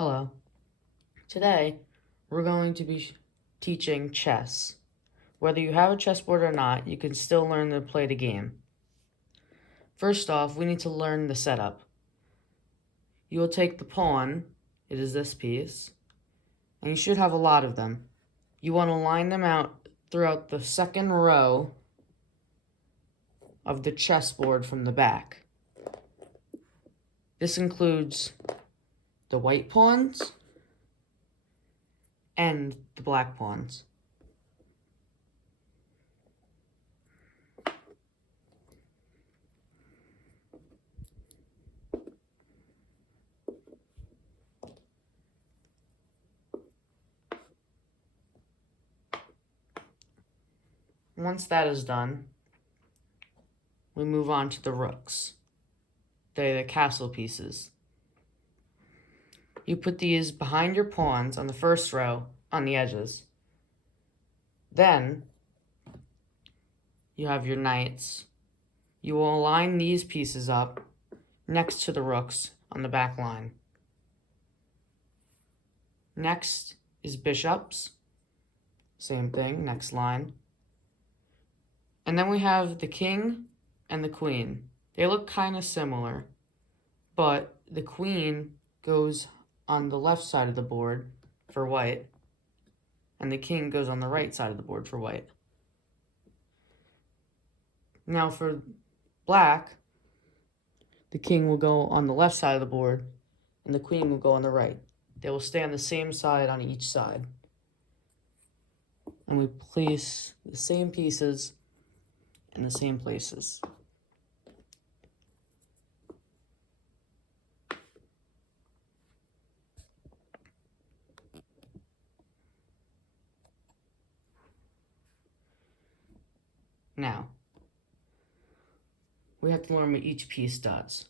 Hello. Today, we're going to be teaching chess. Whether you have a chessboard or not, you can still learn to play the game. First off, we need to learn the setup. You will take the pawn, it is this piece, and you should have a lot of them. You want to line them out throughout the second row of the chessboard from the back. This includes the white pawns and the black pawns. Once that is done, we move on to the rooks. They're the castle pieces. You put these behind your pawns on the first row on the edges. Then you have your knights. You will align these pieces up next to the rooks on the back line. Next is bishops. Same thing, next line. And then we have the king and the queen. They look kind of similar, but the queen goes on the left side of the board for white, and the king goes on the right side of the board for white. Now for black, the king will go on the left side of the board, and the queen will go on the right. They will stay on the same side on each side. And we place the same pieces in the same places. Now, we have to learn what each piece does.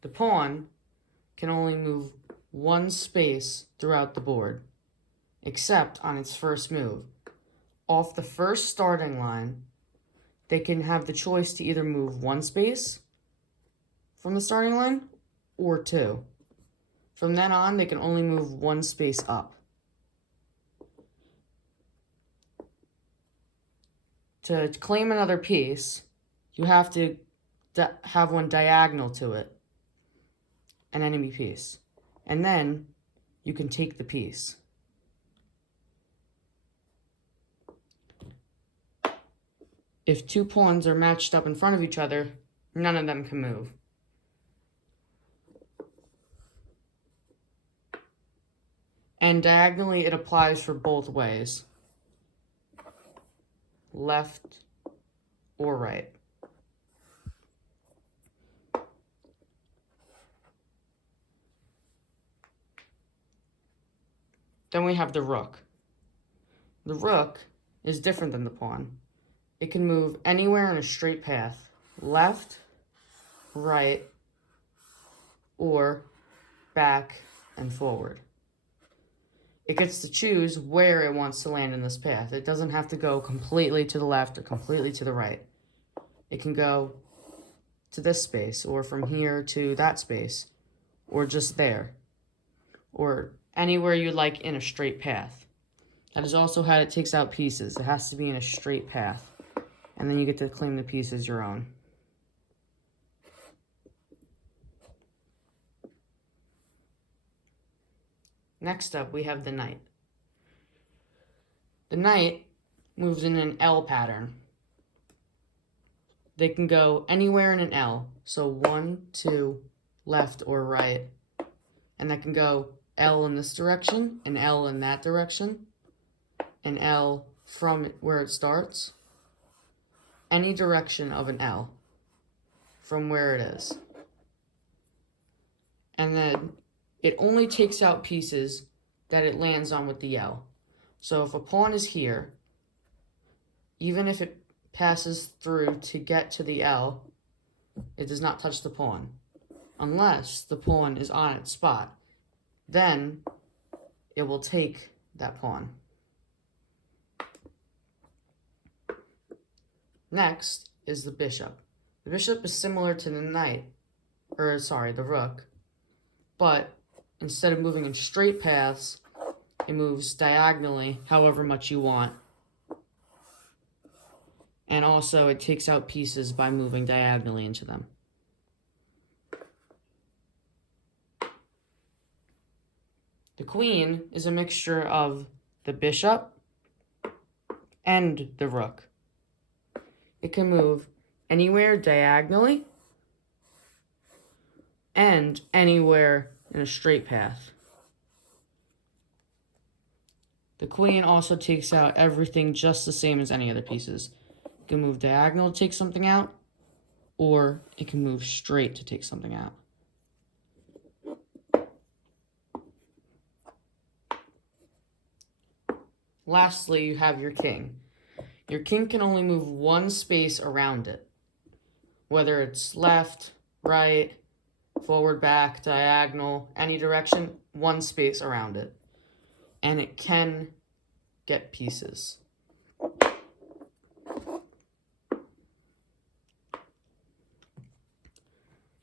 The pawn can only move one space throughout the board, except on its first move. Off the first starting line, they can have the choice to either move one space from the starting line or two. From then on, they can only move one space up. To claim another piece, you have to have one diagonal to it, an enemy piece. And then you can take the piece. If two pawns are matched up in front of each other, none of them can move. And diagonally, it applies for both ways, left or right. Then we have the rook. The rook is different than the pawn. It can move anywhere in a straight path, left, right, or back and forward. It gets to choose where it wants to land in this path. It doesn't have to go completely to the left or completely to the right. It can go to this space, or from here to that space, or just there, or anywhere you like in a straight path. That is also how it takes out pieces. It has to be in a straight path, and then you get to claim the piece as your own. Next up, we have the knight. The knight moves in an L pattern. They can go anywhere in an L, so 1, 2, left or right, and that can go L in this direction, and L in that direction, and L from where it starts, any direction of an L from where it is. And then it only takes out pieces that it lands on with the L. So if a pawn is here, even if it passes through to get to the L, it does not touch the pawn, unless the pawn is on its spot. Then it will take that pawn. Next is the bishop. The bishop is similar to the knight, the rook, but instead of moving in straight paths, it moves diagonally however much you want. And also it takes out pieces by moving diagonally into them. The queen is a mixture of the bishop and the rook. It can move anywhere diagonally and anywhere in a straight path. The queen also takes out everything just the same as any other pieces. It can move diagonal to take something out, or it can move straight to take something out. Lastly, you have your king. Your king can only move one space around it, whether it's left, right, forward, back, diagonal, any direction, one space around it. And it can get pieces.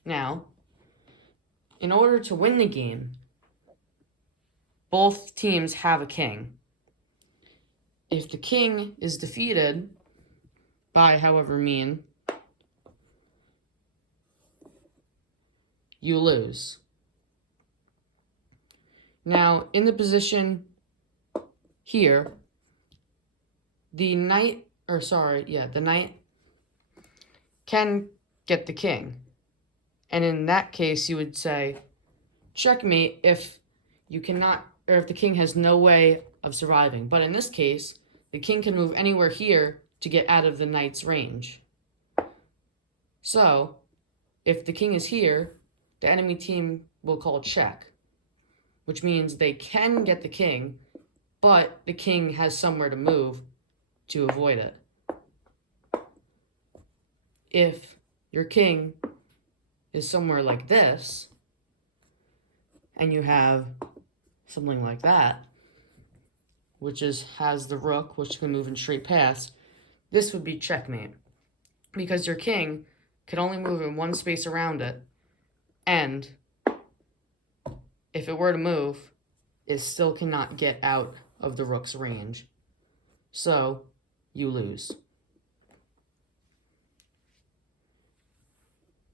Now, in order to win the game, both teams have a king. If the king is defeated by however mean, you lose. Now, in the position here, the knight can get the king. And in that case, you would say, checkmate if you cannot, or if the king has no way of surviving. But in this case, the king can move anywhere here to get out of the knight's range. So, if the king is here, the enemy team will call check, which means they can get the king, but the king has somewhere to move to avoid it. If your king is somewhere like this, and you have something like that, which has the rook, which can move in straight paths, this would be checkmate, because your king can only move in one space around it, and if it were to move, it still cannot get out of the rook's range. So, you lose.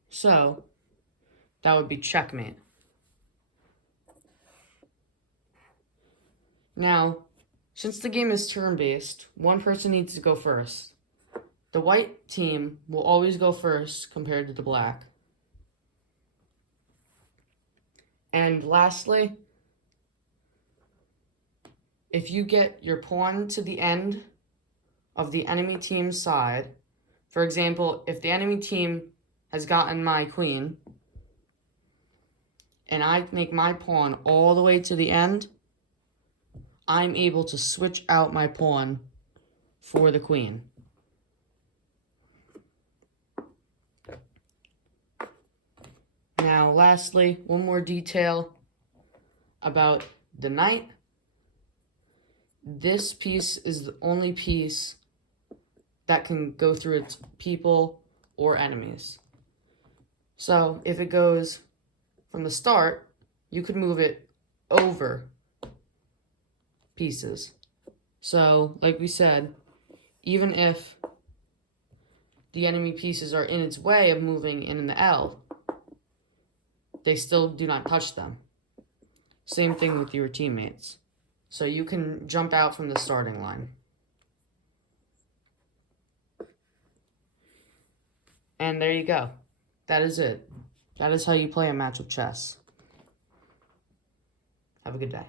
So, that would be checkmate. Now, since the game is turn-based, one person needs to go first. The white team will always go first compared to the black. And lastly, if you get your pawn to the end of the enemy team's side, for example, if the enemy team has gotten my queen, and I make my pawn all the way to the end, I'm able to switch out my pawn for the queen. Now, lastly, one more detail about the knight. This piece is the only piece that can go through its people or enemies. So, if it goes from the start, you could move it over pieces. So, like we said, even if the enemy pieces are in its way of moving in the L, they still do not touch them. Same thing with your teammates. So you can jump out from the starting line. And there you go. That is it. That is how you play a match of chess. Have a good day.